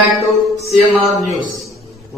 Back to CNR news.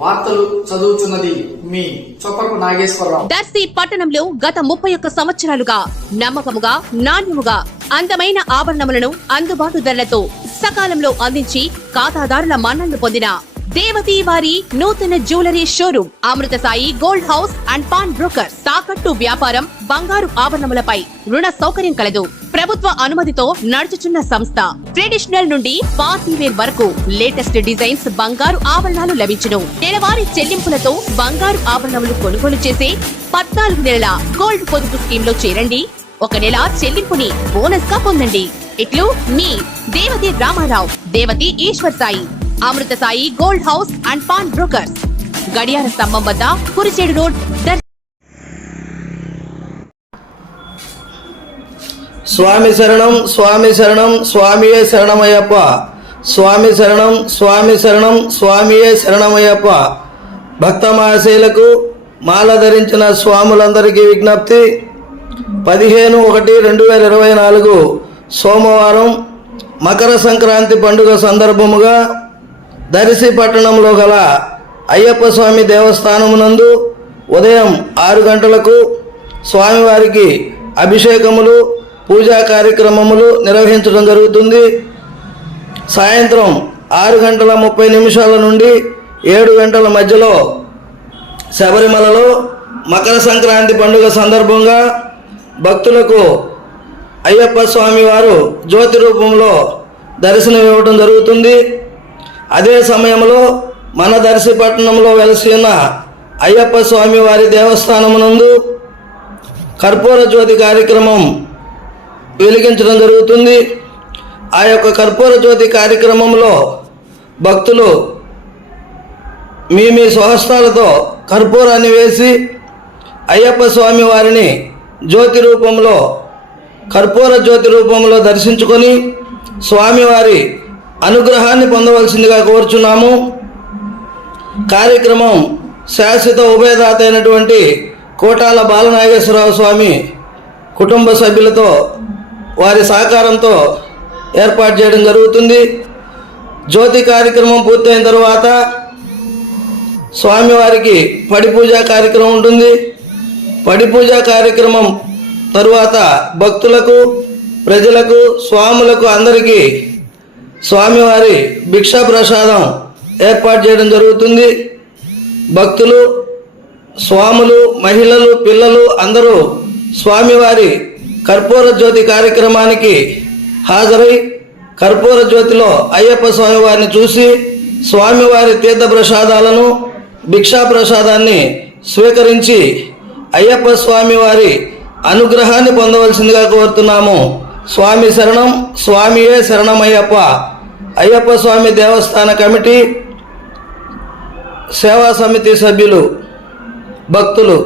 వార్తలు చదువుతున్నది మీ చొప్పకు నాగేశ్వరరావు. దర్శి పట్టణంలో గత 31 సంవత్సరాలుగా నమ్మకముగా, నాణ్యముగా అందమైన ఆభరణములను అందుబాటు ధరలతో సకాలంలో అందించి ఖాతాదారుల మన్ననలు పొందిన దేవతి వారి నూతన jewellery showroom Amrutha Sai gold house and pawn broker. తాకట్టు వ్యాపారం, బంగారు ఆభరణములపై రుణ సౌకర్యం కలదు. ప్రభుత్వ అనుమతితో నడుచుచున్న సంస్థ. ట్రెడిషనల్ నుండి పార్టీ వేర్ వరకు లేటెస్ట్ డిజైన్స్ బంగారు ఆభరణాలు లభించును. నెలవారీ చెల్లింపులతో బంగారు ఆభరణములు కొనుగోలు చేసే 14 నెలల గోల్డ్ పొదుపు స్కీమ్ లో చేరండి. 1 నెల చెల్లింపుని బోనస్ గా పొందండి. ఇట్లు మీ Devathi Ramarao, Devathi Eshwar Sai, Amrutha Sai gold house and pawn brokers, గడియార స్తంభం వద్ద, కురిచేడు రోడ్. స్వామి శరణం, స్వామి శరణం, స్వామియే శరణమయ్యప్ప. స్వామి శరణం, స్వామి శరణం, స్వామియే శరణమయ్యప్ప. భక్త మహాశైలకు మాల ధరించిన స్వాములందరికీ విజ్ఞప్తి. 15/1/2024 సోమవారం మకర సంక్రాంతి పండుగ సందర్భముగా దర్శి పట్టణంలో గల అయ్యప్ప స్వామి దేవస్థానమునందు ఉదయం 6 గంటలకు స్వామివారికి అభిషేకములు, పూజా కార్యక్రమములు నిర్వహించడం జరుగుతుంది. సాయంత్రం 6:30 నుండి 7 గంటల మధ్యలో శబరిమలలో మకర సంక్రాంతి పండుగ సందర్భంగా భక్తులకు అయ్యప్ప స్వామి వారు జ్యోతి రూపంలో దర్శనం ఇవ్వడం జరుగుతుంది. అదే సమయంలో మన దర్శి పట్టణంలో వెలసి ఉన్న అయ్యప్ప స్వామి వారి దేవస్థానమునందు కర్పూర జ్యోతి కార్యక్రమం వెలిగించడం జరుగుతుంది. ఆ యొక్క కర్పూర జ్యోతి కార్యక్రమంలో భక్తులు మీ స్వహస్తాలతో కర్పూరాన్ని వేసి అయ్యప్ప స్వామి వారిని జ్యోతి రూపంలో, కర్పూర జ్యోతి రూపంలో దర్శించుకొని స్వామివారి అనుగ్రహాన్ని పొందవలసిందిగా కోరుచున్నాము. కార్యక్రమం శాశ్వత ఉభయదాత అయినటువంటి కోటాల బాలనాగేశ్వరరావు స్వామి కుటుంబ సభ్యులతో వారి సహకారంతో ఏర్పాటు చేయడం జరుగుతుంది. జ్యోతి కార్యక్రమం పూర్తయిన తరువాత స్వామివారికి పడి పూజా కార్యక్రమం ఉంటుంది. పడి పూజా కార్యక్రమం తరువాత భక్తులకు, ప్రజలకు, స్వాములకు అందరికీ స్వామివారి భిక్షా ప్రసాదం ఏర్పాటు చేయడం జరుగుతుంది. భక్తులు, స్వాములు, మహిళలు, పిల్లలు అందరూ స్వామివారి కర్పూర జ్యోతి కార్యక్రమానికి హాజరై కర్పూర జ్యోతిలో అయ్యప్ప స్వామివారిని చూసి స్వామివారి తీర్థ ప్రసాదాలను, భిక్షా ప్రసాదాన్ని స్వీకరించి అయ్యప్ప స్వామివారి అనుగ్రహాన్ని పొందవలసిందిగా కోరుతున్నాము. స్వామి శరణం, స్వామియే శరణమయ్యప్ప. అయ్యప్ప స్వామి దేవస్థాన కమిటీ, సేవా సమితి సభ్యులు, భక్తులు